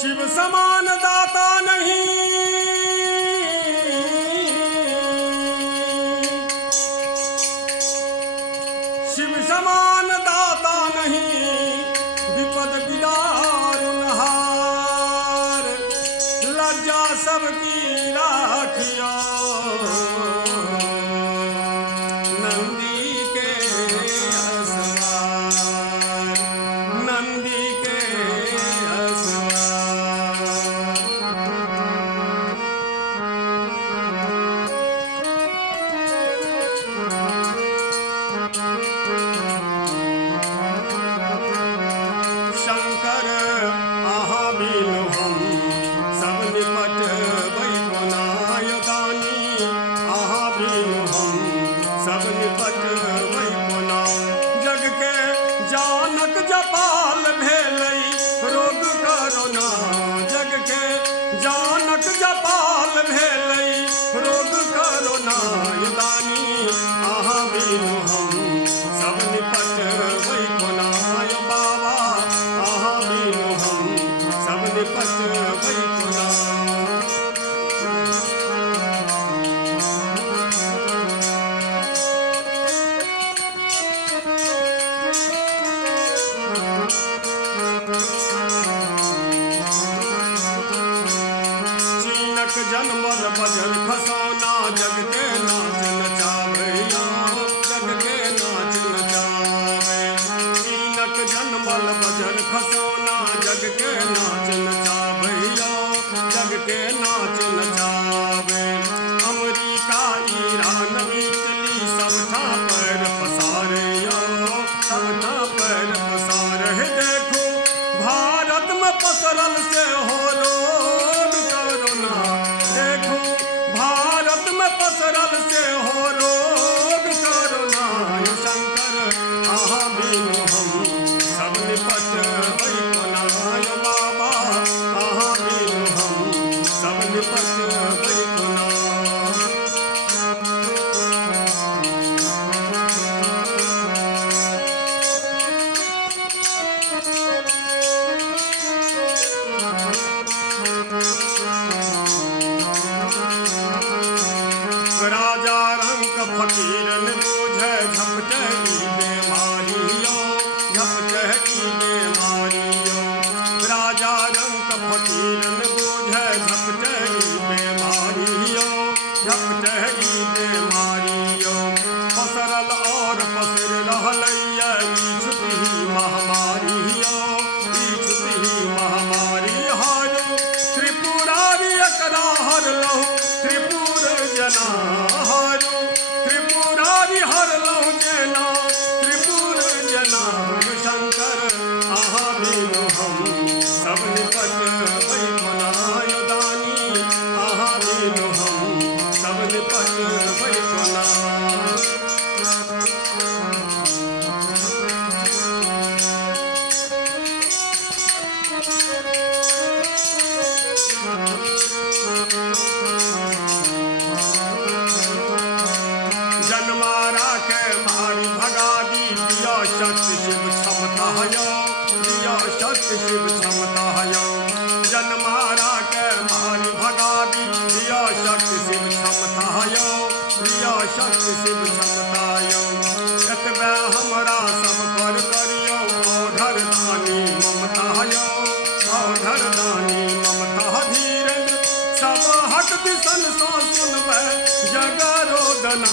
शिव समान दाता नहीं, शिव समान दाता नहीं, विपद बिदारुनहार, लज्जा सबकी राखियो नंदी के असवार, नंदी के शंकर आहा बीनु हम सब निपट वैकुनाय दानी, आहा बीनु हम सब निपट वैकुना, जग के जानक जपाल भेलई रोग करोना, जग के जानक जपाल भेलई रोग करोना दानी, आहा बीनु हम सब निपट वैकुनाय बाबा, आहा बीनु हम सब निपट वैकुना। चीनक जनमल बजल खसौना, जग के नाच नचावैया, जग के नाच नचावे, चीनक जनमल बजल खसौना, जग के नाच नचावैया, जग के नाच नचावे, अमरीका ईरान इटली सबठा पैर पसारैया, सबठा पैर पसारे, देखो भारत में पसरल से हो रोग करोना, देखो भारत में पसरल से हो रोग करोना, शंकर आहा बीनु हम सब निपट वैकुनाय बाबा, आहा बीनु हम सब निपट वैकुना। राजा रंग फकीरन बोझे झपटे की बेमारियों, झपटे की बेमारियों, राजा रंग फकीरन बोझे झपटे की बेमारियों, झपटे की बेमारियों, पसरल और पसर रहलैया छुप ही महामारियों, छुप ही महामारी हारो त्रिपुरारी एकरा हर लहु त्रिपुर जना हारो, त्रिपुरारी हर लहु जना त्रिपुर जना, शंकर आहा बीनु हम सब निपट वैकुनाय दानी, आहा बीनु हम सब निपट वैकुना। जनमारा के मारी भगा दी, दिया शक्ति शिव क्षमता हयो, दिया शक्ति शिव क्षमता हयो, जनमारा के मारी भगा दी, दिया शक्ति शिव क्षमता हयो, दिया शक्ति शिव क्षमता हयो, एतबे हमरा सब पर करियो औढ़र दानी ममता हयो, औढ़र दानी ममता धीरेन्द्र सब हट दिसन सो सुनबे जगरोदना,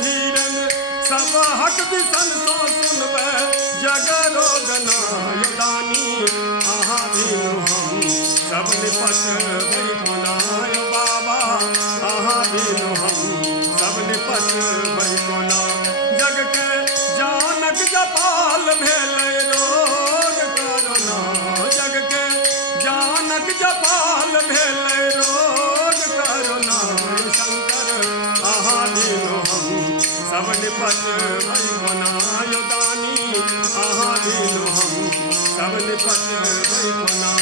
धीरेन्द्र सब हट दिसन सो सुनबे जगरोदना दानी, आहा बीनु हम सब निपट वैकुनाय बाबा, आहा बीनु हम सब निपट वैकुना, जग के जानक जपाल भेलै रोग करोना, जग के जानक जपाल भेलै रोग करोना, शंकर आहा बीनु हम सब निपट वैकुनाय दानी, आहा बीनु हम सब निपट वैकुना।